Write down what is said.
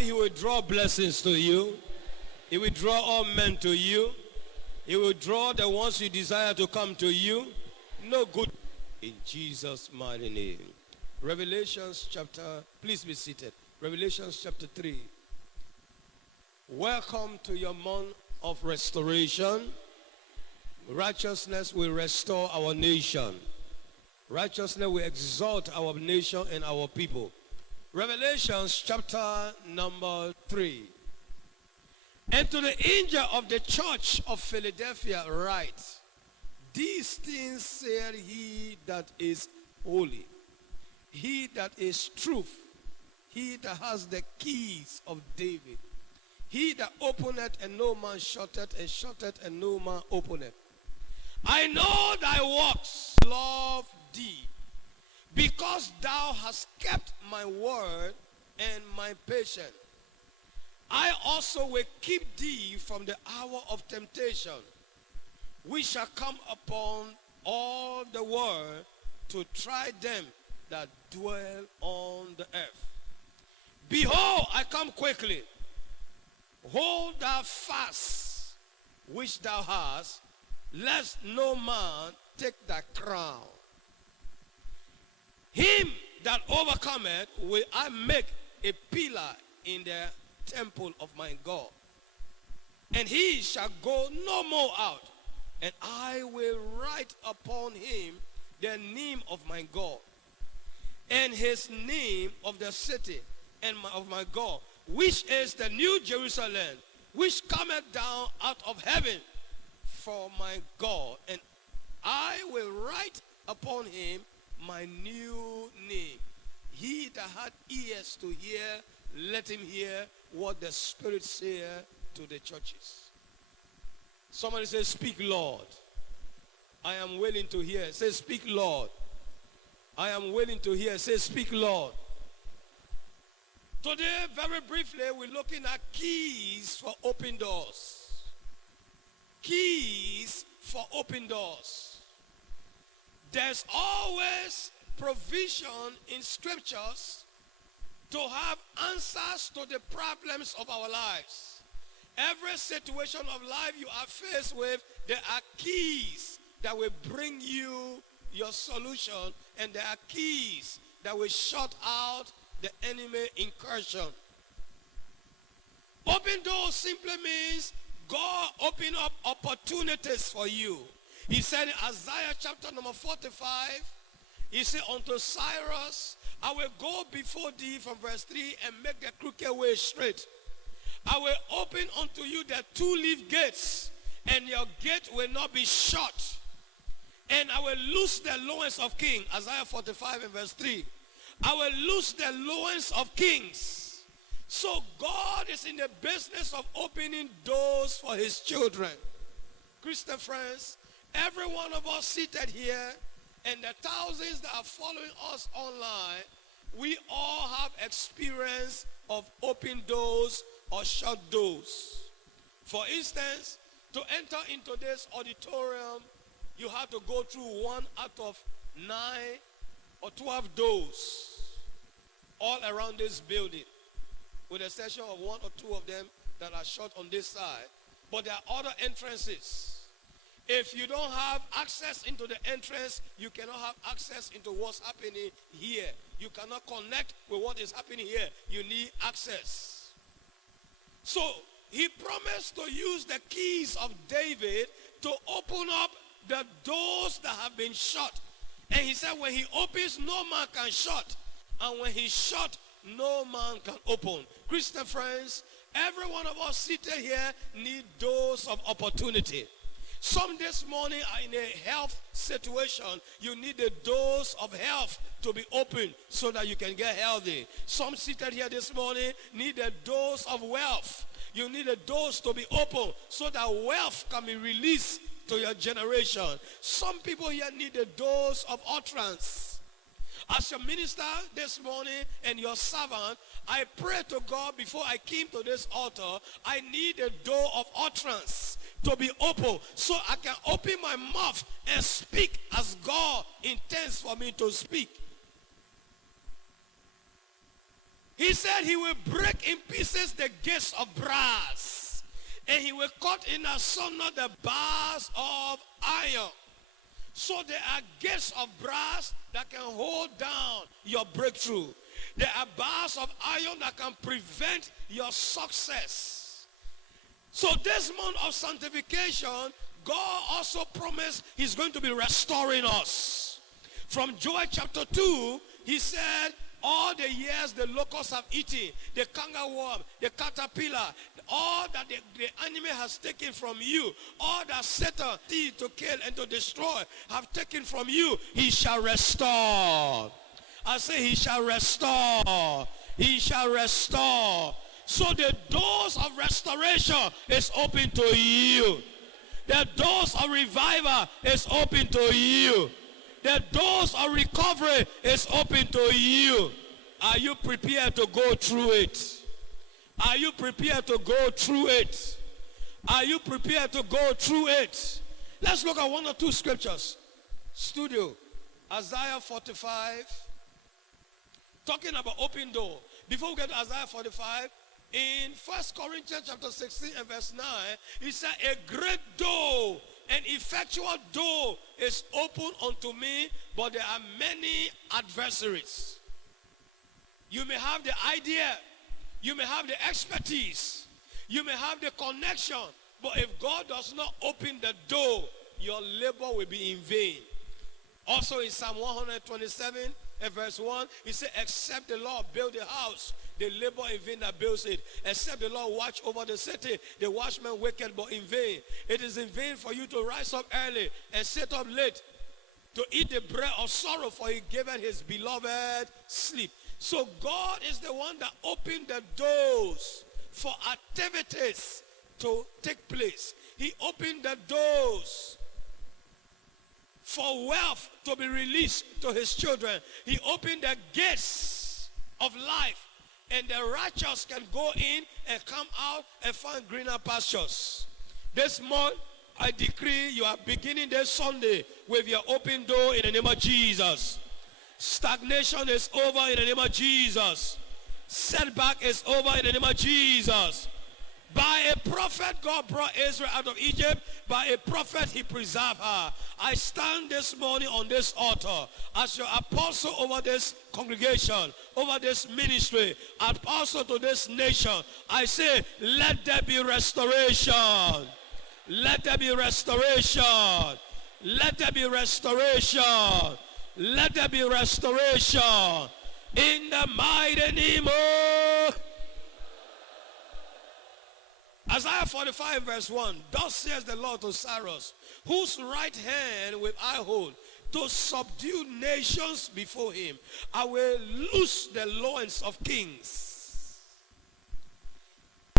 said he will draw blessings to you. He will draw all men to you. He will draw the ones you desire to come to you. No good. In Jesus' mighty name. Revelations chapter, please be seated. Revelations chapter 3. Welcome to your month of restoration. Righteousness will restore our nation. Righteousness will exalt our nation and our people. Revelations chapter number 3. And to the angel of the church of Philadelphia write, these things said he that is holy, he that is truth, he that has the keys of David, he that openeth and no man shutteth, and shutteth and no man openeth. I know thy works, love thee, because thou hast kept my word and my patience. I also will keep thee from the hour of temptation, which shall come upon all the world to try them that dwell on the earth. Behold, I come quickly. Hold thou fast which thou hast, lest no man take thy crown. Him that overcometh will I make a pillar in the temple of my God, and he shall go no more out, and I will write upon him the name of my God, and his name of the city and of my God, which is the new Jerusalem, which cometh down out of heaven for my God, and I will write upon him my new name. He that hath ears to hear, let him hear what the Spirit saith to the churches. Somebody say, speak, Lord. I am willing to hear. Say, speak, Lord. I am willing to hear. Say, speak, Lord. Today, very briefly, we're looking at keys for open doors. Keys for open doors. There's always provision in scriptures to have answers to the problems of our lives. Every situation of life you are faced with, there are keys that will bring you your solution, and there are keys that will shut out the enemy incursion. Open doors simply means God open up opportunities for you. He said in Isaiah chapter number 45, he said unto Cyrus, I will go before thee, from verse 3, and make the crooked way straight. I will open unto you the two-leaf gates, and your gate will not be shut. And I will loose the loins of kings. Isaiah 45 and verse 3. I will loose the loins of kings. So God is in the business of opening doors for his children. Christian friends, every one of us seated here, and the thousands that are following us online, we all have experience of open doors or shut doors. For instance, to enter into this auditorium, you have to go through 1 out of 9 or 12 doors all around this building, with the exception of 1 or 2 of them that are shut on this side. But there are other entrances. If you don't have access into the entrance, you cannot have access into what's happening here. You cannot connect with what is happening here. You need access. So he promised to use the keys of David to open up the doors that have been shut. And he said when he opens, no man can shut. And when he shut, no man can open. Christian friends, every one of us seated here need doors of opportunity. Some this morning are in a health situation. You need the doors of health to be open so that you can get healthy. Some seated here this morning need the doors of wealth. You need the doors to be open so that wealth can be released to your generation. Some people here need the doors of utterance. As your minister this morning and your servant, I pray to God before I came to this altar, I need a door of utterance to be open so I can open my mouth and speak as God intends for me to speak. He said he will break in pieces the gates of brass, and he will cut in asunder the bars of iron. So there are gates of brass that can hold down your breakthrough. There are bars of iron that can prevent your success. So this month of sanctification, God also promised he's going to be restoring us. From Joel chapter 2, he said, all the years the locusts have eaten, the cankerworm, the caterpillar, all that the enemy has taken from you, all that Satan did to kill and to destroy have taken from you, he shall restore. I say he shall restore. He shall restore. So the doors of restoration is open to you. The doors of revival is open to you. The doors of recovery is open to you. Are you prepared to go through it? Are you prepared to go through it? Are you prepared to go through it? Let's look at one or two scriptures. Studio, Isaiah 45. Talking about open door. Before we get to Isaiah 45, in 1 Corinthians chapter 16 and verse 9, he said, a great door, an effectual door is open unto me, but there are many adversaries. You may have the idea, you may have the expertise, you may have the connection, but if God does not open the door, your labor will be in vain. Also in Psalm 127 and verse 1, he said, except the Lord build a house, they labor in vain that builds it. Except the Lord watch over the city, the watchman waketh but in vain. It is in vain for you to rise up early and sit up late to eat the bread of sorrow, for he giveth his beloved sleep. So God is the one that opened the doors for activities to take place. He opened the doors for wealth to be released to his children. He opened the gates of life, and the righteous can go in and come out and find greener pastures. This month, I decree you are beginning this Sunday with your open door in the name of Jesus. Stagnation is over in the name of Jesus. Setback is over in the name of Jesus. By a prophet, God brought Israel out of Egypt. By a prophet, he preserved her. I stand this morning on this altar as your apostle over this congregation, over this ministry, apostle to this nation. I say, let there be restoration. Let there be restoration. Let there be restoration. Let there be restoration. In the mighty name of Isaiah 45 verse 1, thus says the Lord to Cyrus, whose right hand will I hold, to subdue nations before him. I will loose the loins of kings,